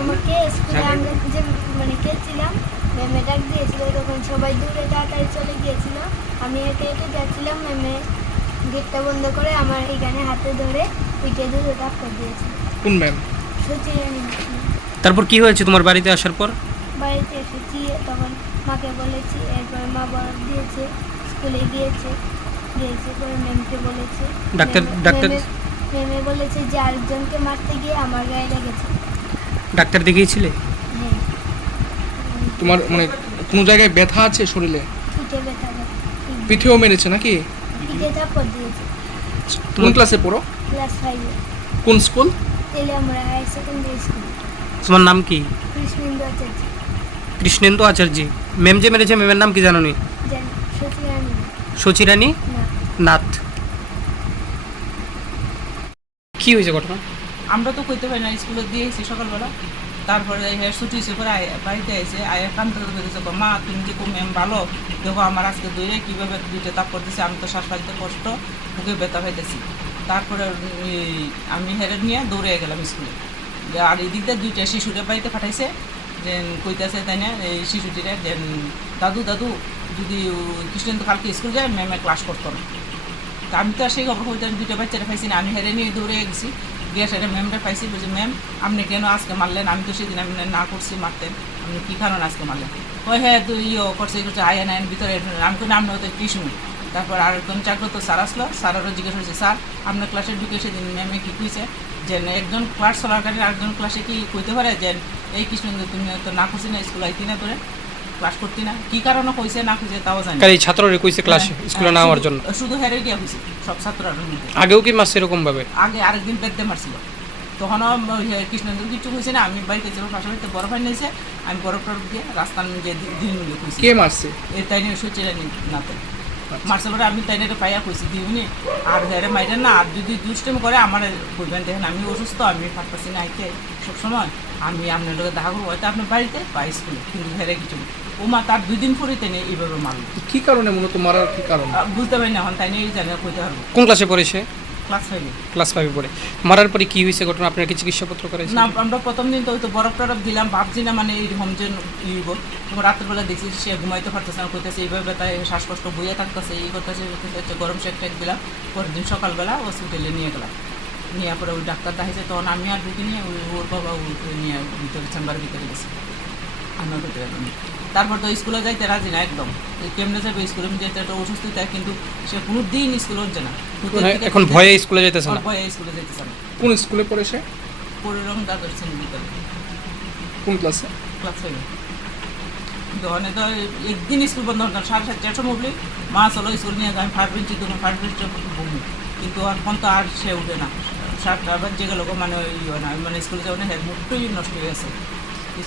আমাকে স্কুলে আমরা যে খেলছিলাম, ম্যামে ডাক দিয়েছিল, তখন সবাই দূরে তাড়াতাড়ি চলে গিয়েছিল। আমি হেঁটে হেঁটে যাচ্ছিলাম, ম্যামে গেটটা বন্ধ করে আমার এখানে হাতে ধরে পিঠে ধরে ডাক্তার দিয়েছিল। কোন ম্যাম? সুচিরানি। তারপর কি হয়েছে তোমার বাড়িতে আসার পর? বাড়িতে এসেছি, তখন মাকে বলেছি, এরপর মা বরফ দিয়েছে, স্কুলে গিয়েছে পরে ম্যামকে বলেছে। ডাক্তার ম্যামে বলেছে যে আরেকজনকে মারতে গিয়ে আমার গায়ে লেগেছে। ডাক্তার দেখিয়েছিলে? হ্যাঁ, তোমার কোনো জায়গায় ব্যথা আছে শরীরে? পিঠে ব্যথা করে। পিঠেও মেরেছে নাকি? পিঠে থাপ্পড় দিয়েছে। কোন ক্লাসে পড়ো? ক্লাস 5 এ। কোন school? Teliamura higher secondary school. তোমার নাম কি? কৃষ্ণেন্দু আচার্য। কৃষ্ণেন্দু আচার্য। ম্যাম যে মেরেছে ম্যামের নাম কি জানো নি? জানি। সুচিরানি সচিরানী না। নাথ। কি হয়েছে ঘটনা? আমরা তো কইতে পারি না, স্কুলে দিয়ে এসেছি সকালবেলা। তারপরে হেয়ার ছুটি হয়েছে, পরে বাড়িতে এসে আয়া কান্দতে গেছে, মা তুমি যে ম্যাম ভালো, দেখো আমার আজকে দৌড়ে কীভাবে দুইটা তাপ করতেছে, আমি তো শ্বাস পাইতে কষ্ট, বুকে ব্যথা পাইতেছি। তারপরে আমি হেরে নিয়ে দৌড়ে গেলাম স্কুলে। আর এদিক দিয়ে দুইটা শিশুরে বাড়িতে পাঠাইছে, যে কইতেছে তাই না এই শিশুটিরা যে দাদু যদি কৃষ্ণেন্দু কালকে স্কুল যায়, ম্যামে ক্লাস করতো না। তা আমি তো আর সেই খবর হইতে দুইটা বাচ্চারা পাইছি না, আমি হেরে নিয়ে দৌড়ে গেছি। গিয়ে সেটা ম্যামটা পাইছি, বলছি ম্যাম আপনি কেন আজকে মারলেন? আমি তো সেদিন আমি না করছি মারতেন, আপনি কী কারণ আজকে মারলেন? ওই হ্যাঁ তুই করছে আয় না ভিতরে। আমি কোনো নাম হয়তো কৃষ্ণ। তারপর আরেকজন জাগ্রত স্যার আসলো, স্যারেরও জিজ্ঞেস করছে, স্যার আপনার ক্লাসে ঢুকে সেদিন ম্যামে কী কইছে যে একজন ক্লাস চলাকালীন আরেকজন ক্লাসে কি কইতে পারে যে এই কৃষ্ণেন্দু তুমি তো না করছি না, স্কুল আইতি না করে ক্লাস করতি না, কি কারণে কইছে না কইছে তাও জানি। কাল এই ছাত্ররে কইছে ক্লাসে স্কুলে না হওয়ার জন্য? শুধু হেরে গিয়া হয়েছে সব ছাত্ররা। আগেও কি মারছে এরকম ভাবে? আগে আরেকদিন বেদে মারছিল, তখনও কৃষ্ণেন্দু কিছু হয়েছে না। আমি বাড়িতে যাবো, পাশে বাড়িতে বরফ নিয়েছে, আমি বরফ টরফ দিয়ে রাস্তার যে দিন খুঁজছি। কে মারছে? এই তাই নিয়ে সুচিরানি নাতে মারছে পরে আমি তাই নিয়ে পাইয়া খুঁজছি দিউনি। আর হেরে মাইরে না, আর যদি দুষ্টেমি করে আমার বলবেন, দেখেন আমি অসুস্থ, আমি পারতেছি না আইতে সবসময়, আমি আপনার লোকের দেখা করবো হয়তো আপনার বাড়িতে বা স্কুলে, কিন্তু হেরে কিছু ও মা তার 2 দিন পরে তাই নিয়ে এইভাবে মারল। কি কারণে মূলত মারার কি কারণ? বুঝতে পারি না এখন, তাই নিয়ে জানি কইতে পারবো। কোন ক্লাসে পড়েছে? ক্লাস 5 এ। ক্লাস 5 পড়ে। মারার পরে কি হয়েছে ঘটনা? আপনার কি চিকিৎসাপত্র করাইছে? না, আমরা প্রথম দিন তো বরফ টরফ দিলাম, ভাবছি না এইরকম যে ইব। তোমার রাত্রেবেলা দেখছি সে ঘুমাইতে পারতেছে না, করতেছে এইভাবে, তাই শ্বাসকষ্ট বইয়ে থাকতেছে, এই করতেছে গরম শেক টেক দিলাম। পরের দিন সকালবেলা হসপিটালে নিয়ে গেলাম। নিয়ে পরে ওই ডাক্তার দেখাইছে, তখন আমি আর ঢুকি নিয়ে ওর বাবা নিয়ে ভিতরে চেম্বারের ভিতরে গেছে, আমার ভিতরে। তারপর তো স্কুলে যাইতে রাজি না একদম, কেমনে যাবে স্কুলে যেতে, একটা অসুস্থ থাকে, কিন্তু সে কোনো দিন স্কুলে হচ্ছে না। এখন ভয়ে স্কুলে যেতেছে না? ভয়ে স্কুলে যেতেছে না। কোন স্কুলে পড়ে সে? পরিরং দ্বাদশ শ্রেণীর ভিতরে। কোন ক্লাসে? ক্লাস 5 এ। দোকানে তো একদিন স্কুল বন্ধ হতো, 7:30 মুভলি মা চলো স্কুল নিয়ে যায়, 5 বেঞ্চি তুমি 5 বেঞ্চে বমি, কিন্তু এখন তো আর সে উঠে না। 7টা বাজে গেল, হয় না, স্কুলে যাওয়া হেড মুডটাই নষ্ট হয়ে গেছে,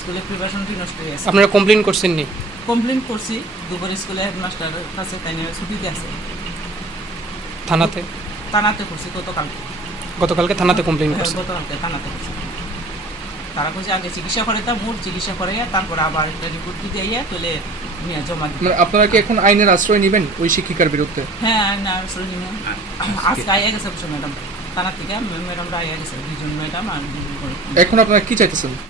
স্কুলের প্রিপারেশনটাই নষ্ট হয়ে গেছে। আপনারা কমপ্লেন করছেন নি? কমপ্লেন করছি দুপুর স্কুলে হেডমাস্টারের কাছে, তাই নিয়ে ছুটিতে আছে। থানাতে করছি গতকালকে থানাতে কমপ্লেন করছে? গতকালকে থানাতে করছি। তারা কইছে আগে চিকিৎসা করে, তা মোট চিকিৎসা করাইয়া তারপর আবার একটা রিপোর্ট দিতে আইয়া তুলে নিয়ে জমা দিতে। আপনারা কি এখন আইনের আশ্রয় নেবেন ওই শিক্ষিকার বিরুদ্ধে? হ্যাঁ, না আসলে আজকে আইয়া গেছে ম্যাডাম থানা থেকে, ম্যাডামরা আইয়া গেছে, 2জন ম্যাডাম আর 2জন। এখন আপনারা কি চাইতেছেন?